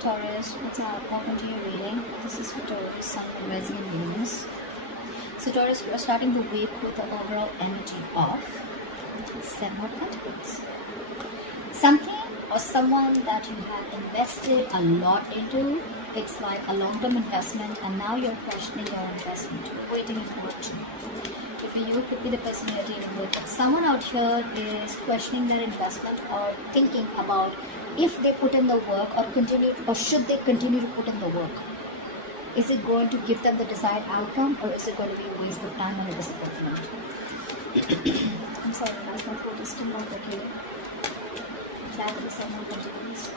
Taurus, what's up? Welcome to your reading. This is for Taurus, Sun, and Rising in Venus. So Taurus, we are starting the week with the overall energy of 7 of Pentacles. Something or someone that you have invested a lot into, it's like a long-term investment, and now you're questioning your investment. You're waiting and watching. If you could be the person you're dealing with, but someone out here is questioning their investment or thinking about if they put in the work or should they continue to put in the work. Is it going to give them the desired outcome, or is it going to be a waste of time and a disappointment? I'm sorry guys, my throat is still not okay. That is someone continues.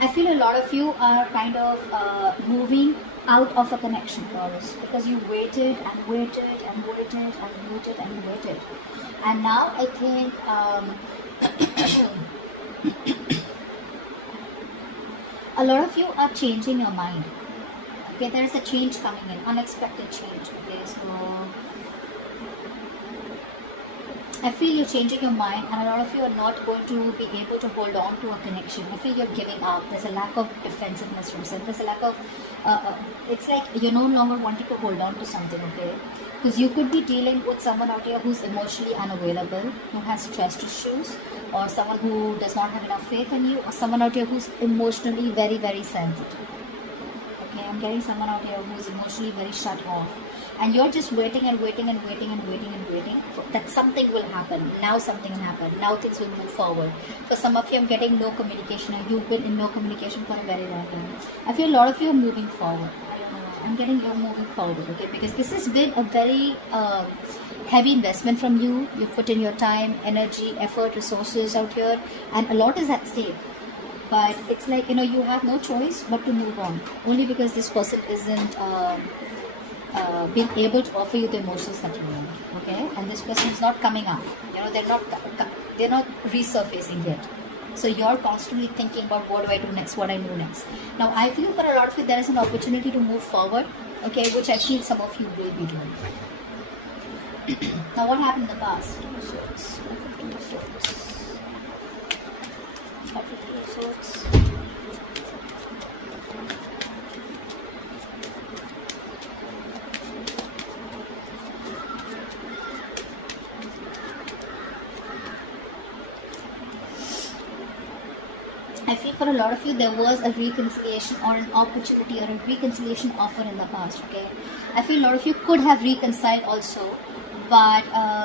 I feel a lot of you are kind of moving out of a connection, Taurus, because you waited and waited and waited and waited and waited. And now I think a lot of you are changing your mind. Okay, there is a change coming in, unexpected change. Okay, so I feel you're changing your mind, and a lot of you are not going to be able to hold on to a connection. I feel you're giving up. There's a lack of defensiveness from some. There's a lack of, it's like you're no longer wanting to hold on to something, okay? Because you could be dealing with someone out here who's emotionally unavailable, who has trust issues, or someone who does not have enough faith in you, or someone out here who's emotionally very, very sensitive. Okay, I'm getting someone out here who's emotionally very shut off. And you're just waiting and waiting and waiting and waiting and waiting that something will happen. Now something will happen. Now things will move forward. For some of you, I'm getting no communication, and you've been in no communication for a very long time. I feel a lot of you are moving forward. I don't know why. I'm getting you're moving forward, okay? Because this has been a very heavy investment from you. You've put in your time, energy, effort, resources out here, and a lot is at stake. But it's like, you have no choice but to move on. Only because this person isn't being able to offer you the emotions that you want, okay? And this person is not coming up. They're not resurfacing yet. So you're constantly thinking about what do I do next, what I do next. Now I feel for a lot of you there is an opportunity to move forward, okay, which I feel some of you will be doing. Now what happened in the past? I feel for a lot of you there was a reconciliation or an opportunity or a reconciliation offer in the past, okay? I feel a lot of you could have reconciled also, but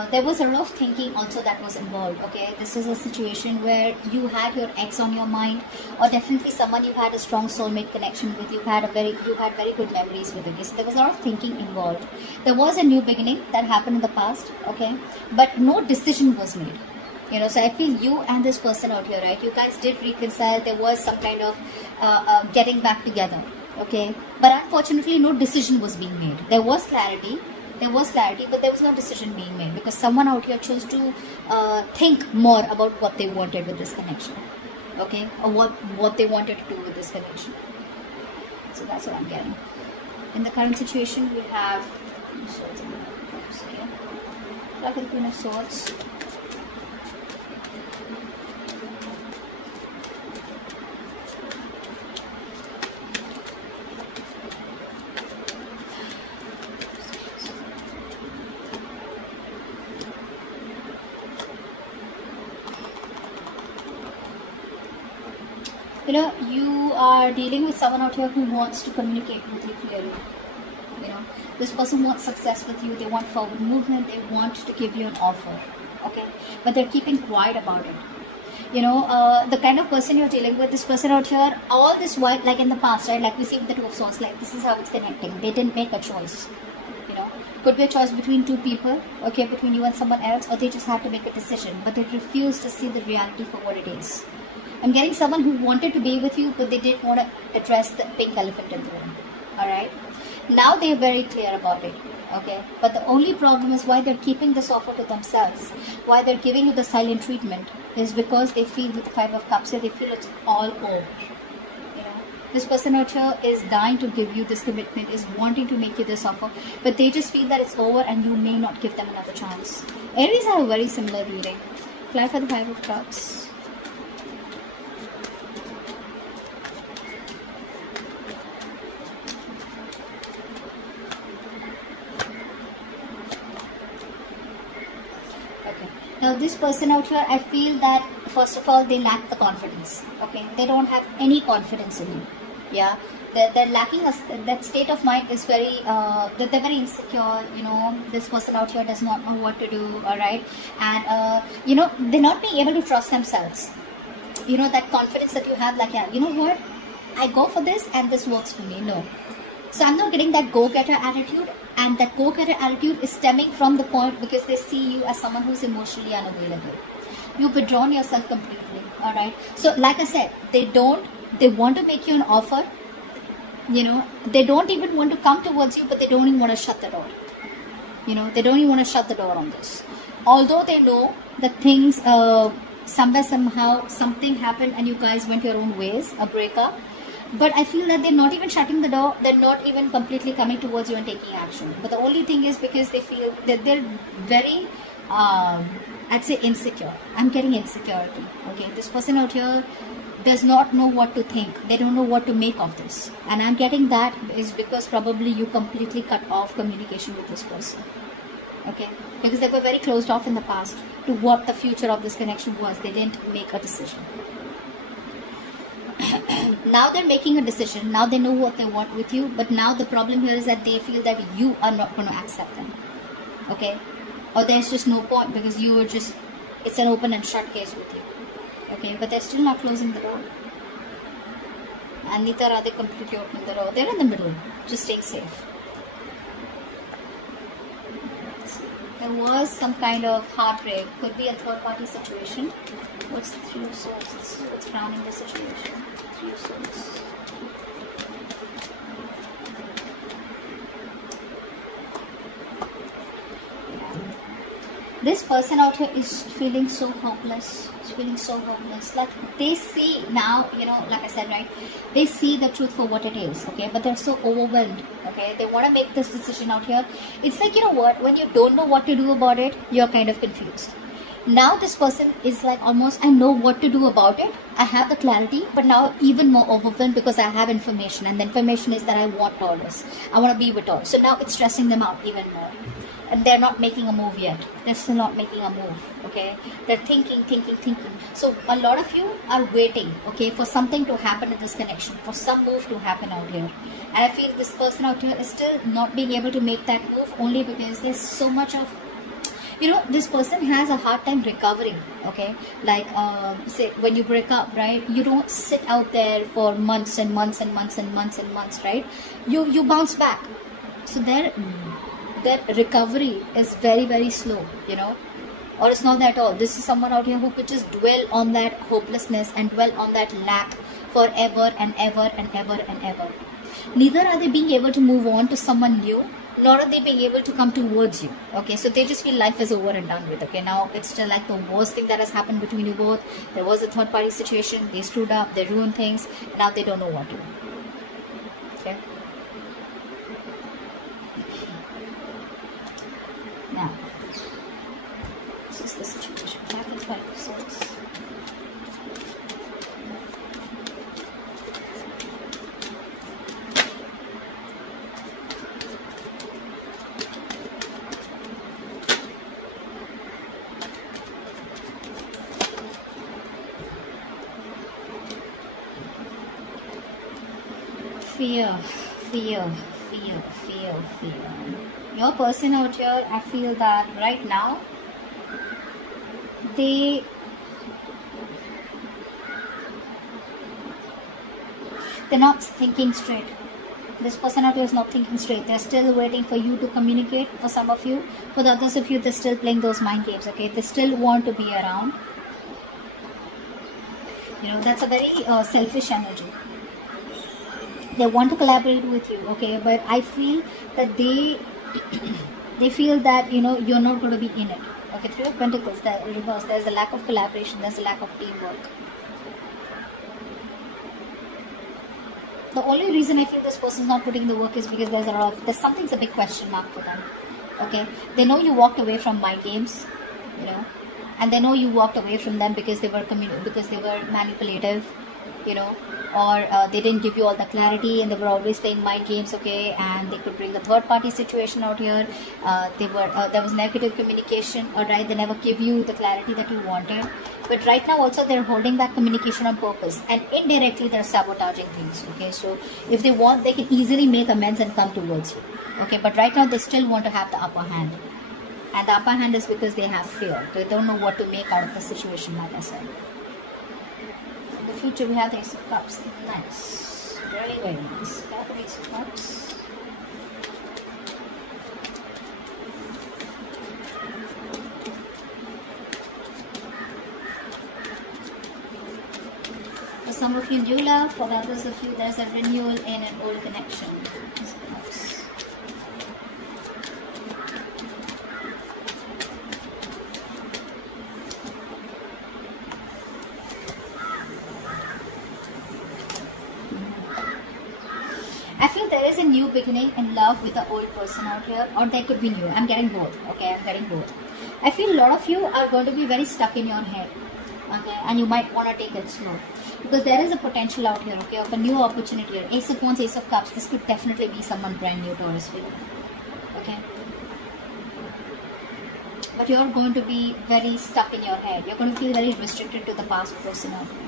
there was a lot of thinking also that was involved, okay? This is a situation where you had your ex on your mind, or definitely someone you had a strong soulmate connection with. You had very good memories with it. So there was a lot of thinking involved. There was a new beginning that happened in the past, okay? But no decision was made. So I feel you and this person out here, right? You guys did reconcile. There was some kind of getting back together, okay? But unfortunately, no decision was being made. There was clarity, but there was no decision being made because someone out here chose to think more about what they wanted with this connection, okay? Or what they wanted to do with this connection. So that's what I'm getting. In the current situation, we have swords and cups, okay? Like the Queen of Swords. You are dealing with someone out here who wants to communicate with you clearly. This person wants success with you. They want forward movement. They want to give you an offer, okay? But they're keeping quiet about it. The kind of person you're dealing with, this person out here, all this while, like in the past, right? Like we see with the Two of Swords, like this is how it's connecting. They didn't make a choice. Could be a choice between two people, okay, between you and someone else, or they just had to make a decision, but they refused to see the reality for what it is. I'm getting someone who wanted to be with you, but they didn't want to address the pink elephant in the room. Alright? Now they're very clear about it. Okay? But the only problem is why they're keeping this offer to themselves. Why they're giving you the silent treatment is because they feel with the Five of Cups here, they feel it's all over. This person out here is dying to give you this commitment, is wanting to make you this offer, but they just feel that it's over and you may not give them another chance. Aries have a very similar reading. Clarify the 5 of Cups. Now this person out here, I feel that first of all they lack the confidence. Okay, they don't have any confidence in you. Yeah, they're lacking that state of mind is very they're very insecure. You know, this person out here does not know what to do. All right, and you know, they're not being able to trust themselves. You know, that confidence that you have, like, yeah, you know what, I go for this and this works for me. No, so I'm not getting that go-getter attitude, and that go-getter attitude is stemming from the point because they see you as someone who's emotionally unavailable. You've withdrawn yourself completely. All right. So like I said, they want to make you an offer. You know, they don't even want to come towards you, but they don't even want to shut the door. You know, they don't even want to shut the door on this. Although they know that things, somewhere, somehow, something happened and you guys went your own ways, a breakup. But I feel that they're not even shutting the door. They're not even completely coming towards you and taking action. But the only thing is because they feel that they're very, I'd say, insecure. I'm getting insecurity. Okay, this person out here does not know what to think. They don't know what to make of this. And I'm getting that is because probably you completely cut off communication with this person. Okay, because they were very closed off in the past to what the future of this connection was. They didn't make a decision. Now they're making a decision. Now they know what they want with you. But now the problem here is that they feel that you are not going to accept them. Okay, or there's just no point because you were just, it's an open and shut case with you. Okay, but they're still not closing the door. And neither are they completely opening the door. They're in the middle, just staying safe. There was some kind of heartbreak. Could be a third-party situation. What's the 3 of Swords? What's crowning the situation? 3 of Swords. This person out here is feeling so hopeless. Is feeling so hopeless. Like they see now, you know, like I said, right? They see the truth for what it is, okay? But they're so overwhelmed, okay? They want to make this decision out here. It's like, you know what? When you don't know what to do about it, you're kind of confused. Now this person is like almost, I know what to do about it. I have the clarity, but now even more overwhelmed because I have information. And the information is that I want Taurus. I want to be with Taurus. So now it's stressing them out even more. And they're not making a move yet. They're still not making a move, okay? They're thinking. So a lot of you are waiting, okay, for something to happen in this connection, for some move to happen out here. And I feel this person out here is still not being able to make that move only because there's so much of, you know, this person has a hard time recovering, okay? Like, say, when you break up, right? You don't sit out there for months and months and months and months and months, right? You bounce back. So their recovery is very, very slow, you know? Or it's not that at all. This is someone out here who could just dwell on that hopelessness and dwell on that lack forever and ever and ever and ever. Neither are they being able to move on to someone new, nor are they being able to come towards you. Okay, so they just feel life is over and done with. Okay, now it's still like the worst thing that has happened between you both. There was a third party situation, they screwed up, they ruined things, now they don't know what to do. Okay. Now, this is the situation. Back in 5 of Swords. Fear. Your person out here, I feel that right now, they're not thinking straight. This person out here is not thinking straight. They're still waiting for you to communicate. For some of you, for the others of you, they're still playing those mind games. Okay, they still want to be around. You know, that's a very selfish energy. They want to collaborate with you, okay, but I feel that they feel that, you know, you're not going to be in it. Okay, 3 of Pentacles, the reverse, there's a lack of collaboration, there's a lack of teamwork. The only reason I feel this person is not putting the work is because there's something's a big question mark for them. Okay, they know you walked away from mind games, you know, and they know you walked away from them because they were manipulative, you know, or they didn't give you all the clarity and they were always playing mind games. Okay, and they could bring the third party situation out here. There was negative communication. All right, they never give you the clarity that you wanted. But right now also they're holding back communication on purpose, and indirectly they're sabotaging things. Okay, so if they want, they can easily make amends and come towards you. Okay, but right now they still want to have the upper hand, and the upper hand is because they have fear. They don't know what to make out of the situation, like I said. In the future we have the Ace of Cups. Nice, very very nice. Got the Ace of Cups. For some of you, new love. For others of you, there's a renewal in an old connection. I feel there is a new beginning in love with the old person out here, or there could be new. I'm getting both. Okay, I'm getting both. I feel a lot of you are going to be very stuck in your head. Okay, and you might want to take it slow, because there is a potential out here, okay, of a new opportunity here. Ace of Wands, Ace of Cups. This could definitely be someone brand new, Taurus, for you. Okay, but you're going to be very stuck in your head. You're going to feel very restricted to the past person out here.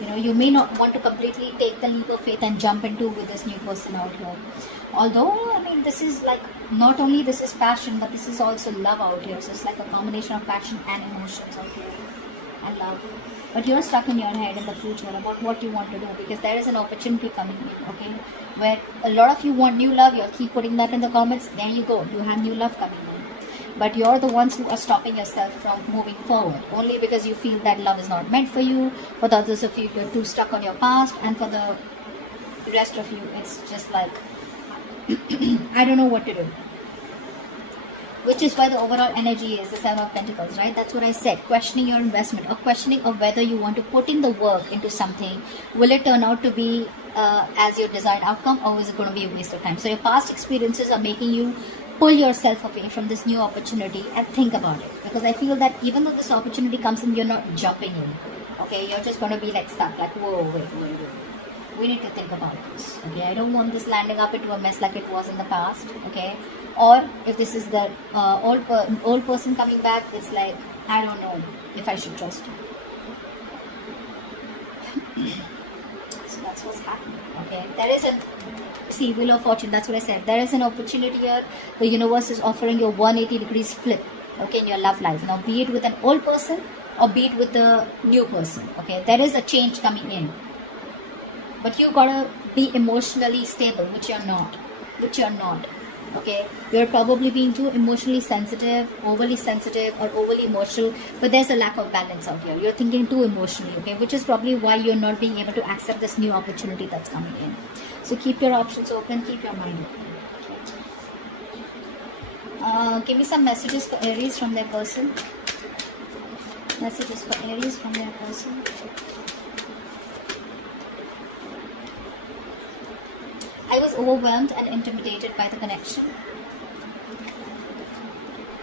You know, you may not want to completely take the leap of faith and jump into with this new person out here. Although, I mean, this is like, not only this is passion, but this is also love out here. So it's like a combination of passion and emotions out here. And love. But you're stuck in your head in the future about what you want to do, because there is an opportunity coming in, okay, where a lot of you want new love. You'll keep putting that in the comments. There you go, you have new love coming in, but you're the ones who are stopping yourself from moving forward, only because you feel that love is not meant for you. For the others of you, you're too stuck on your past, and for the rest of you, it's just like I don't know what to do. Which is why the overall energy is the Seven of Pentacles, right? That's what I said. Questioning your investment, or questioning of whether you want to put in the work into something. Will it turn out to be as your desired outcome, or is it going to be a waste of time? So your past experiences are making you pull yourself away from this new opportunity, and think about it. Because I feel that even though this opportunity comes in, you're not jumping in. Okay, you're just going to be like stuck, like, whoa, wait. We need to think about this. Okay, I don't want this landing up into a mess like it was in the past. Okay. Or if this is the old person coming back, it's like, I don't know if I should trust you. So that's what's happening. Okay, there is Wheel of Fortune. That's what I said. There is an opportunity here. The universe is offering you a 180 degrees flip. Okay, in your love life. Now, be it with an old person or be it with the new person. Okay, there is a change coming in. But you gotta be emotionally stable, which you're not. Okay, you're probably being too emotionally sensitive, overly sensitive, or overly emotional, but there's a lack of balance out here. You're thinking too emotionally, okay, which is probably why you're not being able to accept this new opportunity that's coming in. So keep your options open, keep your mind open. Give me some messages for Aries from their person. Messages for Aries from their person. I was overwhelmed and intimidated by the connection.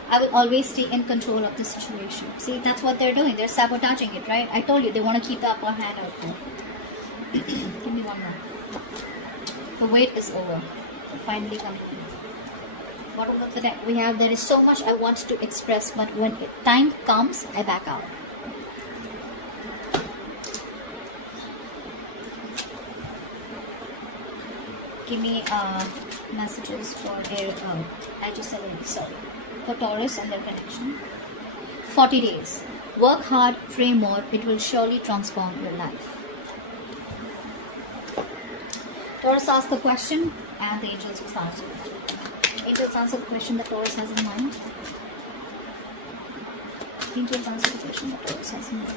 I will always stay in control of the situation. See, that's what they're doing. They're sabotaging it, right? I told you, they want to keep the upper hand out there. Give me one more. The wait is over. They're finally coming in. Bottom of the deck we have, there is so much I want to express, but when time comes, I back out. Give me messages for for Taurus and their connection. 40 days. Work hard, pray more. It will surely transform your life. Taurus asked the question, and the angels will answer. Angels answer the question that Taurus has in mind. Angels answer the question that Taurus has in mind.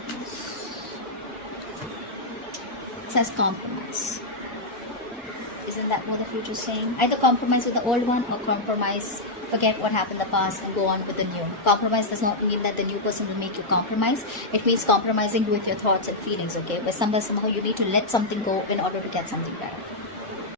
It says compromise. Isn't that what the future is saying? Either compromise with the old one or compromise forget what happened in the past and go on with the new. Compromise does not mean that the new person will make you compromise. It means compromising with your thoughts and feelings, okay? But somehow you need to let something go in order to get something better.